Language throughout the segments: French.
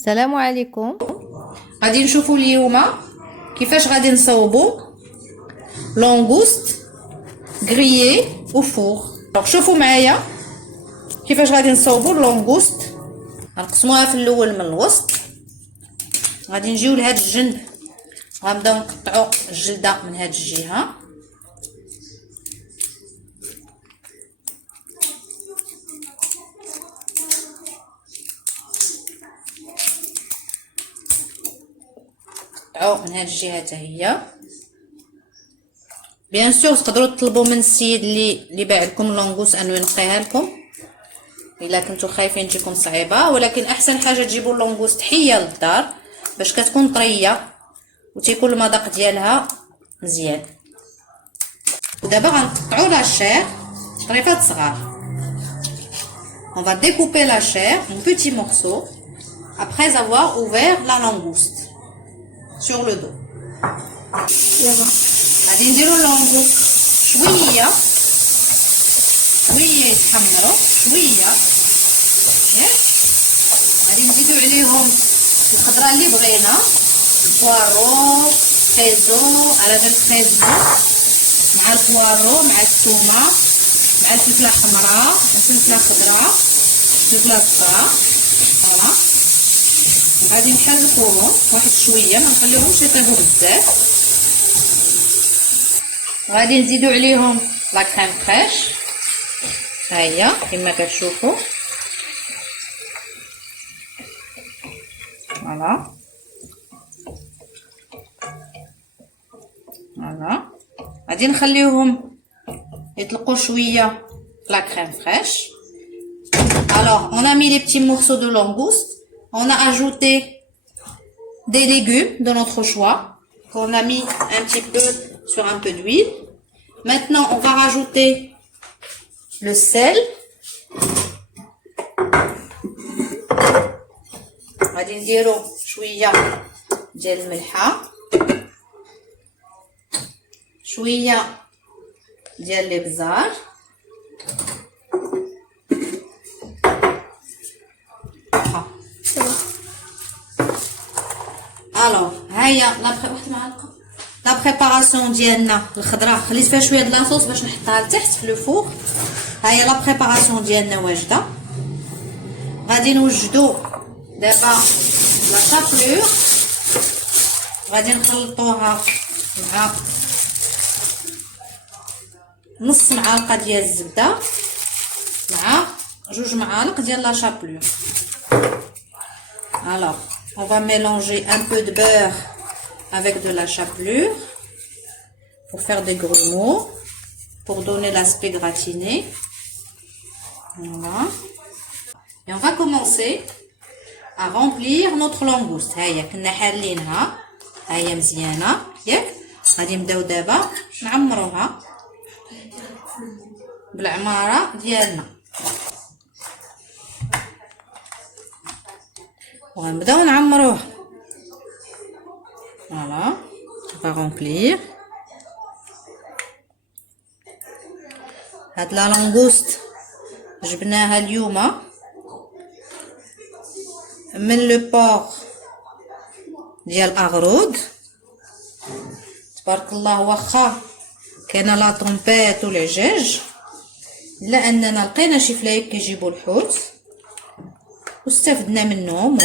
السلام عليكم. غادي نشوفوا اليوم كيفاش غادي نصوبوا لونغوست غريي او فور. شوفوا معايا كيفاش غادي نصوبوا اللونغوست. غنقسموها في الاول من الوسط، غادي نجيو لهاد الجنب غنبداو نقطعوا الجلده من هاد الجهه. من هاد الجهه حتى هي. بيان سور تقدروا تطلبوا من السيد اللي باع لكم لونغوس انه ينقيها لكم الا كنتو خايفين تجيكم صعيبه، ولكن احسن حاجه تجيبوا اللونغوست حيه للدار باش كتكون طريه وتيكون المذاق ديالها مزيان. ودابا غنقطعوا لا شير شريفات صغار. On va découper la chair en petits morceaux après avoir ouvert la langouste sur le dos. غادي نديرو اللونغوست شويه يتحمروا شويه، ياك غادي نزيدو عليهم الخضره اللي بغينا، البوارو، خيزو، على درت خيزو مع البوارو مع الثومه مع الفلفله حمراء الفلفله خضراء الفلفله صفراء. فوالا غادي نحركوهم واحد شويه، ما نخليهمش يطيبوا بزاف. غادي نزيدو عليهم لا كريم فريش، ها هي كما كتشوفوا. فوالا غادي نخليوهم يطلقوا شويه لا كريم فريش. Alors on a mis les petits morceaux de langouste, on a ajouté des légumes de notre choix qu'on a mis un petit peu sur un peu d'huile. Maintenant on va rajouter le sel. غادي نديرو شويه ديال الملحه، شويه ديال الابزار، الوغ ها هي واحد المعلقه لا بريباراسيون ديالنا. الخضره خليت فيها شويه د لاصوص باش نحطها لتحت في لو فور. ها هي لا بريباراسيون ديالنا واجده. غادي نوجدو دابا لا شابلور، غادي نخلطوها مع نص معلقه ديال الزبده مع 2 معالق ديال لا شابلور. Alors on va mélanger un peu de beurre avec de la chapelure pour faire des grumeaux, pour donner l'aspect gratiné. Voilà. Et on va commencer à remplir notre langouste. هيا كنا حالينها، هيا مزيانه ياك. غادي نبداو دابا نعمروها بالعماره ديالنا، وغنبداو نعمروه. فوالا on va remplir. هاد لا لونغوست جبناها اليوم من لو بور ديال اغرود. تبارك الله، واخا كاينه لا طرومبيط والعجاج، الا اننا لقينا شي فلايك كيجيبوا الحوت واستفدنا منهم.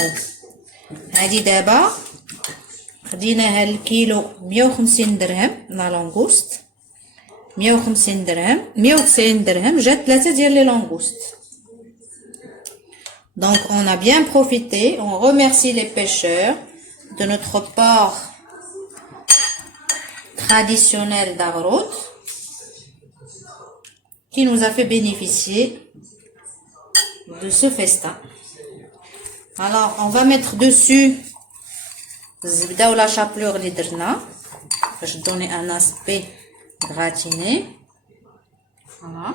هذه دابا خديناها الكيلو 150 درهم لا لونغوست، 150 درهم 190 درهم جات 3 ديال لي لونغوست. Donc on a bien profité, on remercie les pêcheurs de notre port traditionnel d'Agrod qui nous a fait bénéficier de ce festin. Alors on va mettre dessus الزبده ولا chapelure اللي درنا باش donner un aspect gratiné. Voilà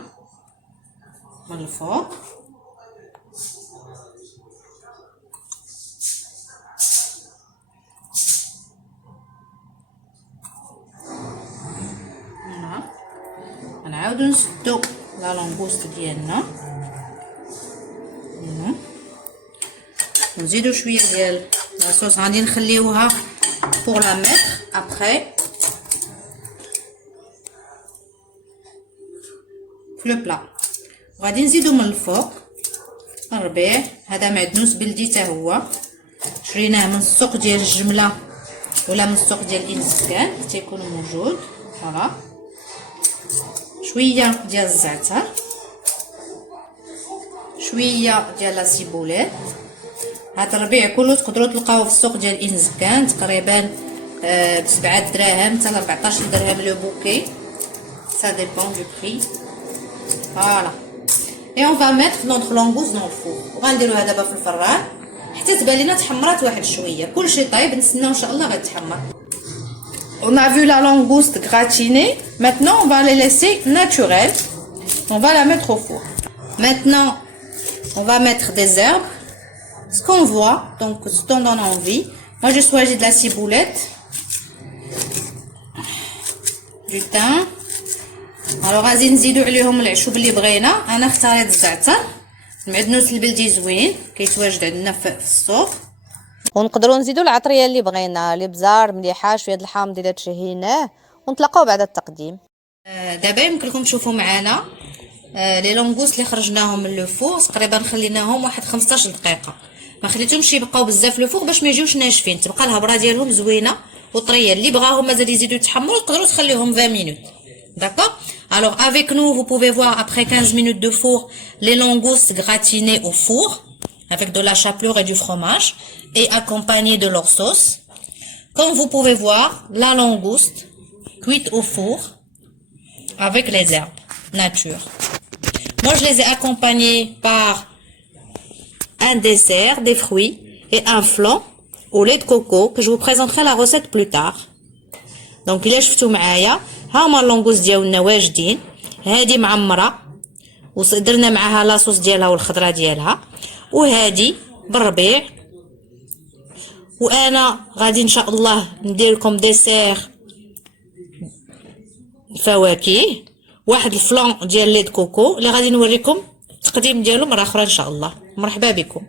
من الفوق. غنعاودو نسدو لا لونغوست ديالنا نزيدو شويه ديال لاصوص غادي نخليوها بور لا ميتر ابري في لو بلا. وغادي نزيدو من الفوق الربيع. هذا معدنوس بلدي حتى هو شريناه من السوق ديال الجمله ولا من السوق ديال الانسكان تيكون موجود. فوالا شويه ديال الزعتر، شويه ديال لا سيبوليت. هذا الربيع كله تقدروا تلقاوه في السوق ديال الانسكان تقريبا ب7 دراهم حتى ل 14 درهم لو بوكي، ça dépend du prix. Voilà. Et on va mettre notre langouste dans le four. وغنديروها دابا في الفران حتى تبان لينا تحمرات واحد شويه. كلشي طيب نتسناو ان شاء الله غتحمر. On a vu la langouste gratinée. Maintenant on va les laisser naturelles. On va la mettre au four. Maintenant on va mettre des herbes, ce qu'on voit, donc ce dont on a envie. Moi j'ai choisi de la ciboulette, du thym. الوغ غادي نزيدو عليهم العشوب اللي بغينا. انا اختاريت الزعتر، المعدنوس البلدي زوين كيتواجد عندنا في السوق. ونقدروا نزيدوا العطريه اللي بغينا، الابزار مليحه، شويه د الحامض الا تشهيناه. ونتلاقاو بعد التقديم. دابا يمكن لكم تشوفوا معنا لي لونغوس اللي خرجناهم من لو فور. تقريبا خليناهم واحد 15 دقيقه، ما خليتهمش يبقاو بزاف لو فور باش ما يجيوش ناشفين، تبقى الهبره ديالهم زوينه وطريه. اللي بغاهم مازال يزيدوا يتحمروا تقدروا تخليوهم 20 مينوت. D'accord? Alors avec nous, vous pouvez voir après 15 minutes de four les langoustes gratinées au four avec de la chapelure et du fromage et accompagnées de leur sauce. Comme vous pouvez voir, la langouste cuite au four avec les herbes nature. Moi, je les ai accompagnées par un dessert, des fruits et un flan au lait de coco que je vous présenterai la recette plus tard. Donc, il شفتوا معايا هاهما اللونغوس ديالنا واجدين. هادي معمره ودرنا معاها لاصوص ديالها والخضره ديالها، وهادي بالربيع. وانا غادي ان شاء الله ندير لكم ديسير فواكه، واحد الفلان ديال ليد كوكو اللي غادي نوريكم التقديم ديالو مره اخرى ان شاء الله. مرحبا بكم.